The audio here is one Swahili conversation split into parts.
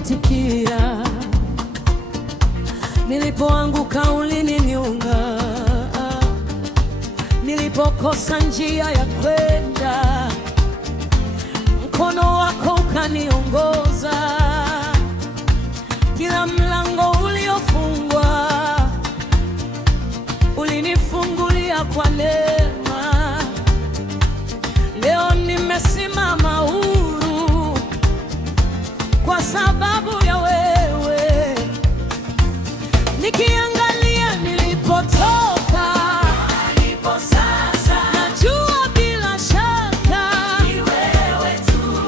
uliniitikia, nilipoanguka ulininyunga, nilipokosa njia ya kwenda, mkono wako ukaniongoza. Kila mlango uliofungwa ulinifungulia kwa neema. Leo nimesimama huru kwa sababu ya wewe. Nikiangalia nilipotoka, nilipo sasa, najua bila shaka ni wewe tu.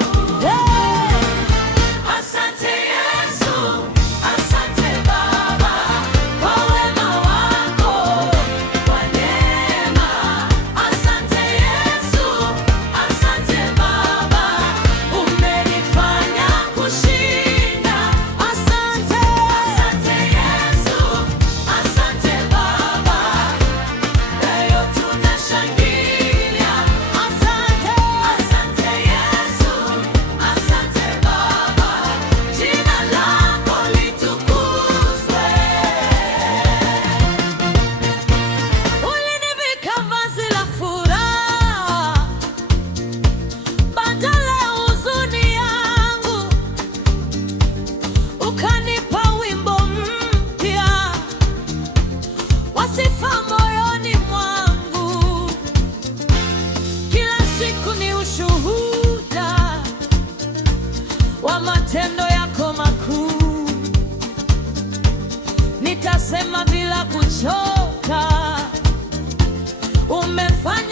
Asante Yesu, asante Baba kwa wema wako, kwa neema. Asante Yesu, asante Baba, umenifanya kushinda. Asante, asante Yesu, asante Baba, leo tunashangilia. Asante, asante Yesu, asante Baba, jina lako litukuzwe. Ulinivika vazi la furaha badala ya huzuni yangu, ukanipa wimbo mpya wa sifa moyoni mwangu. Kila siku ni ushuhuda wa matendo yako makuu. Nitasema bila kuchoka, umefanya